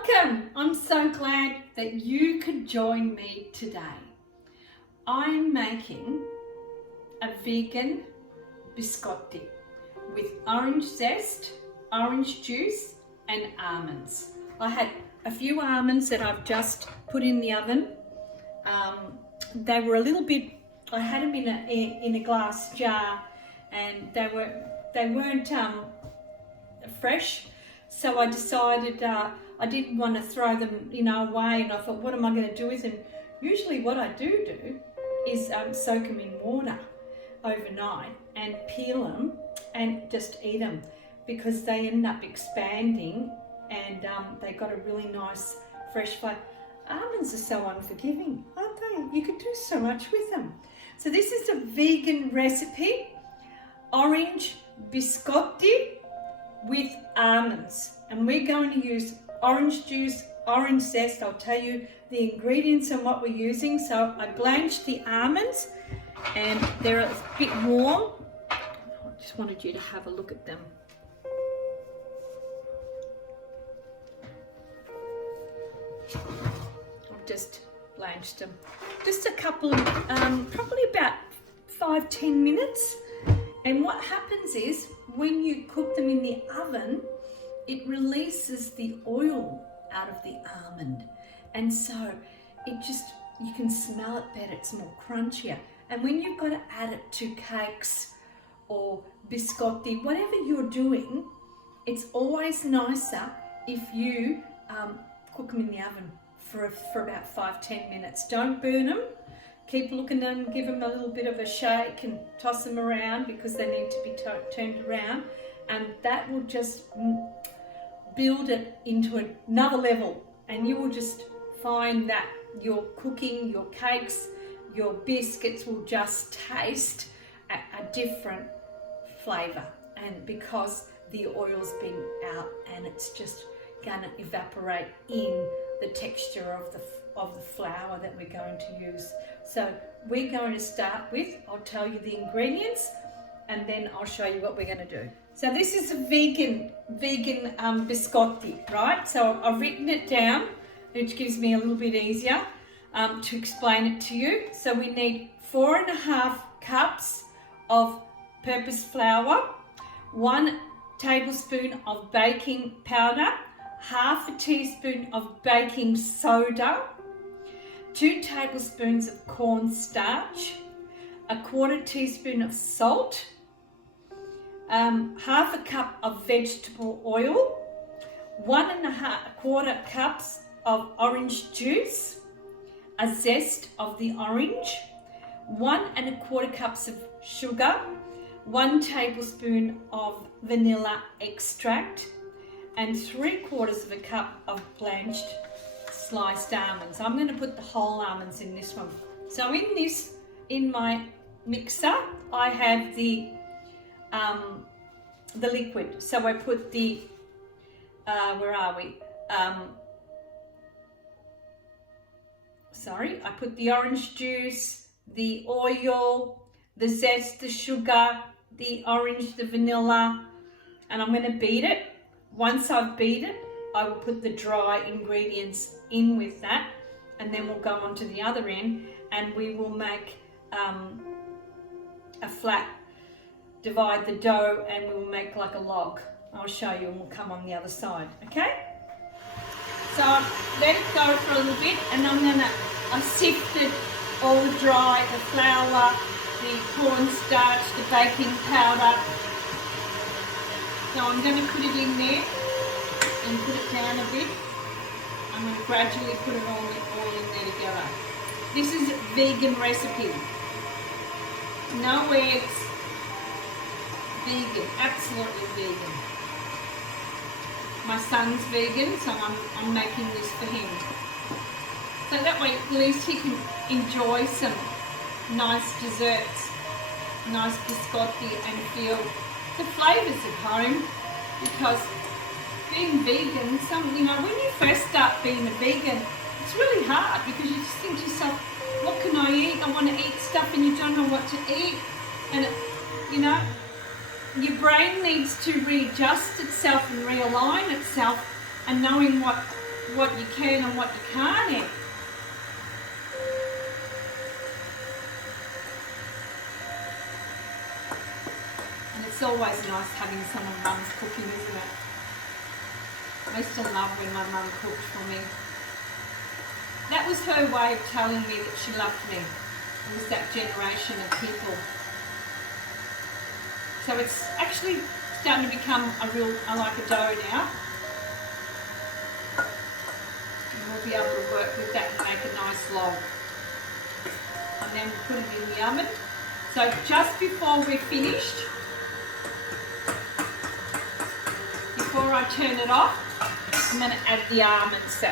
Welcome! I'm so glad that you could join me today. I'm making a vegan biscotti with orange zest, orange juice and almonds. I had a few almonds that I've just put in the oven. They were a little bit, I had them in a glass jar and they weren't fresh, so I decided I didn't want to throw them away, and I thought, what am I going to do with them? Usually what I do is soak them in water overnight and peel them and just eat them, because they end up expanding and they got a really nice fresh flavour. Almonds are so unforgiving, aren't they? You could do so much with them. So this is a vegan recipe, orange biscotti with almonds, and we're going to use orange juice, orange zest. I'll tell you the ingredients and what we're using. So I blanched the almonds and they're a bit warm. I just wanted you to have a look at them. I've just blanched them. Just a couple of, probably about 5-10 minutes. And what happens is, when you cook them in the oven, it releases the oil out of the almond. And so you can smell it better, it's more crunchier. And when you've got to add it to cakes or biscotti, whatever you're doing, it's always nicer if you cook them in the oven for about 5-10 minutes. Don't burn them. Keep looking at them, give them a little bit of a shake and toss them around, because they need to be turned around, and that will just build it into another level, and you will just find that your cooking, your cakes, your biscuits will just taste a different flavour, and because the oil's been out and it's just going to evaporate in the texture of the flour that we're going to use. So we're going to start with, I'll tell you the ingredients and then I'll show you what we're going to do. So this is a vegan biscotti, right? So I've written it down, which gives me a little bit easier to explain it to you. So we need 4.5 cups of purpose flour, 1 tablespoon of baking powder, 1/2 teaspoon of baking soda, 2 tablespoons of cornstarch, 1/4 teaspoon of salt, 1/2 cup of vegetable oil, 1.25 cups of orange juice, a zest of the orange, 1.25 cups of sugar, 1 tablespoon of vanilla extract, and 3/4 cup of blanched sliced almonds. I'm going to put the whole almonds in this one. So in my mixer, I have the liquid. So I put the, where are we? I put the orange juice, the oil, the zest, the sugar, the orange, the vanilla, and I'm going to beat it. Once I've beat it, I will put the dry ingredients in with that, and then we'll go on to the other end and we will make a flat, divide the dough, and we will make like a log. I'll show you and we'll come on the other side, okay? So I've let it go for a little bit, and I sifted all the dry, the flour, the cornstarch, the baking powder. So I'm going to put it in there and put it down a bit. I'm going to gradually put it all in there together. This is a vegan recipe. No eggs. Vegan, absolutely vegan. My son's vegan, so I'm making this for him. So that way at least he can enjoy some nice desserts, nice biscotti, and feel the flavours at home. Because being vegan, when you first start being a vegan, it's really hard, because you just think to yourself, what can I eat? I want to eat stuff, and you don't know what to eat. And your brain needs to readjust itself and realign itself, and knowing what what you can and what you can't eat. And it's always nice having some of Mum's cooking, isn't it? I used to love when my mum cooked for me. That was her way of telling me that she loved me. It was that generation of people. So it's actually starting to become I like a dough now. And we'll be able to work with that and make a nice log. And then we'll put it in the oven. So just before we're finished, before I turn it off, I'm going to add the almonds.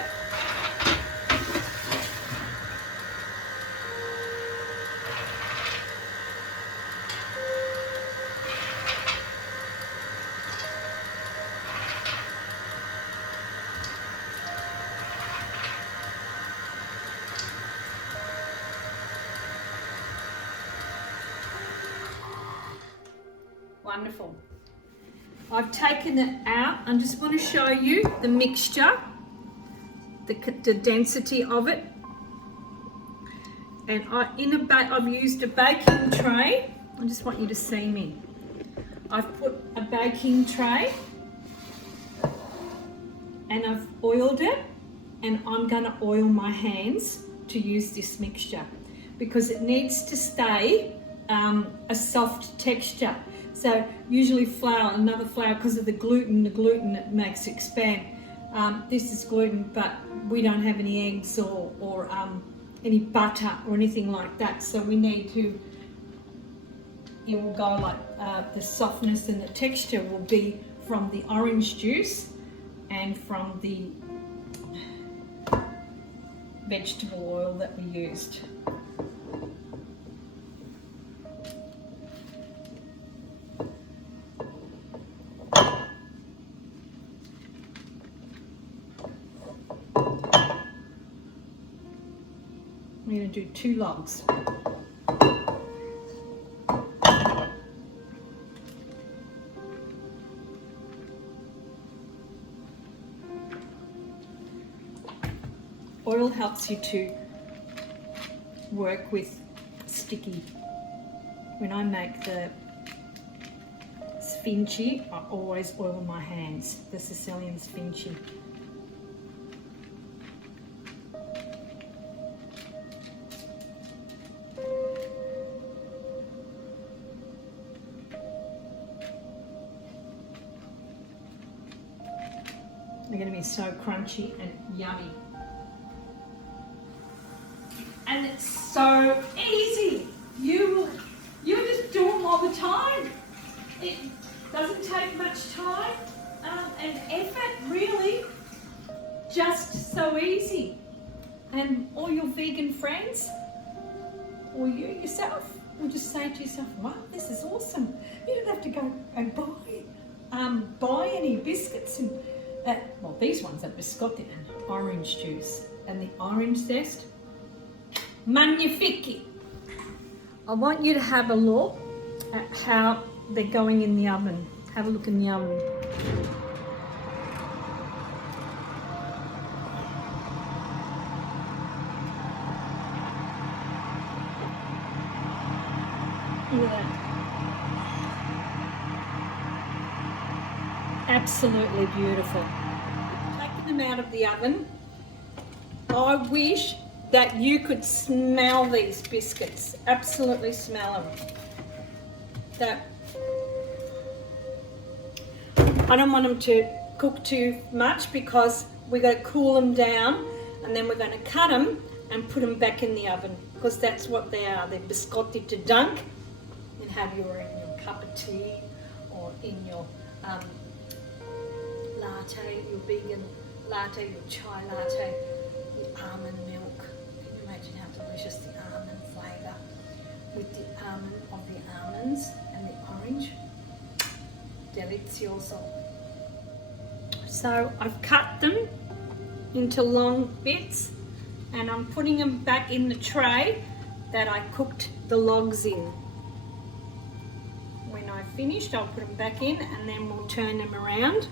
Wonderful. I've taken it out. I just want to show you the mixture, the density of it. And I've used a baking tray. I just want you to see me. I've put a baking tray and I've oiled it, and I'm going to oil my hands to use this mixture because it needs to stay a soft texture. So usually flour, another flour, because of the gluten it makes it expand. This is gluten, but we don't have any eggs or any butter or anything like that. So we need to, it will go like the softness and the texture will be from the orange juice and from the vegetable oil that we used. I'm going to do 2 logs. Oil helps you to work with sticky. When I make the sfinchy, I always oil my hands, the Sicilian sfinchy. They're going to be so crunchy and yummy. And it's so easy. You just do them all the time. It doesn't take much time and effort, really. Just so easy. And all your vegan friends, or you yourself, will just say to yourself, wow, this is awesome. You don't have to go and buy any biscuits. And well, these ones are Biscotti and orange juice. And the orange zest, magnifique. I want you to have a look at how they're going in the oven. Have a look in the oven. Look at that. Absolutely beautiful. Taking them out of the oven, I wish that you could smell these biscuits. Absolutely smell them. I don't want them to cook too much because we're going to cool them down, and then we're going to cut them and put them back in the oven, because that's what they are. They're biscotti to dunk and have in your cup of tea or in your latte, your vegan latte, your chai latte, the almond milk. Can you imagine how delicious the almond flavour with the almond of the almonds and the orange? Delicioso. So I've cut them into long bits and I'm putting them back in the tray that I cooked the logs in. When I've finished, I'll put them back in and then we'll turn them around.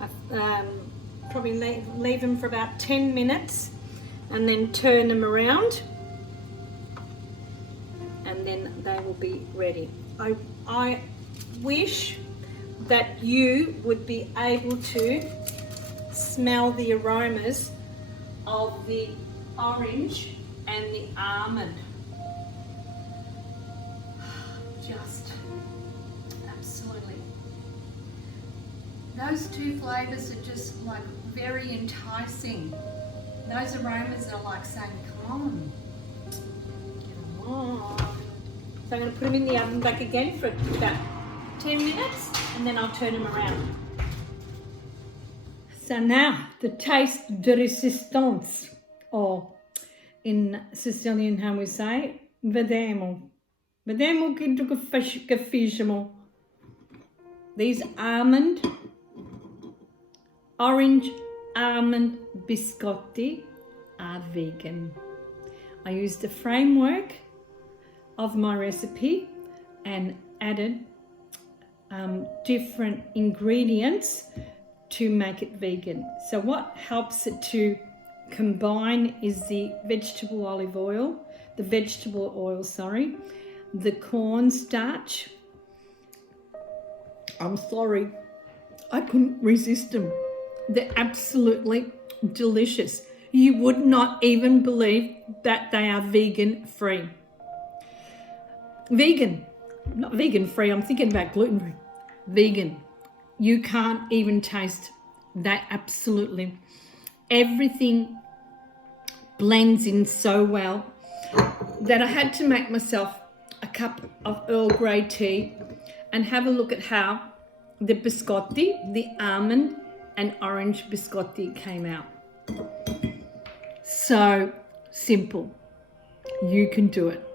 I've probably leave them for about 10 minutes and then turn them around, and then they will be ready. I wish that you would be able to smell the aromas of the orange and the almond. Just absolutely. Those two flavors are just like very enticing. Those aromas are like saying, come on, get on. So I'm going to put them in the oven back again for about 10 minutes and then I'll turn them around. So now, the taste de resistance, or in Sicilian how we say, vediamo. Vediamo che facciamo. These orange almond biscotti are vegan. I used the framework of my recipe and added different ingredients to make it vegan. So what helps it to combine is the vegetable oil, the cornstarch. I'm sorry, I couldn't resist them. They're absolutely delicious. You would not even believe that they are vegan free. Vegan, not vegan free, I'm thinking about gluten free. Vegan. You can't even taste that. Absolutely. Everything blends in so well that I had to make myself a cup of Earl Grey tea and have a look at how the biscotti, the almond and orange biscotti came out. So simple. You can do it.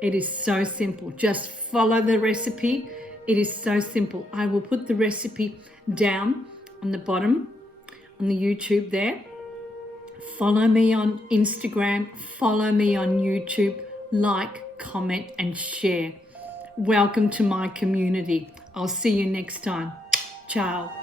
It is so simple. Just follow the recipe. It is so simple. I will put the recipe down on the bottom on the YouTube there. Follow me on Instagram. Follow me on YouTube. Like, comment and share. Welcome to my community. I'll see you next time. Ciao.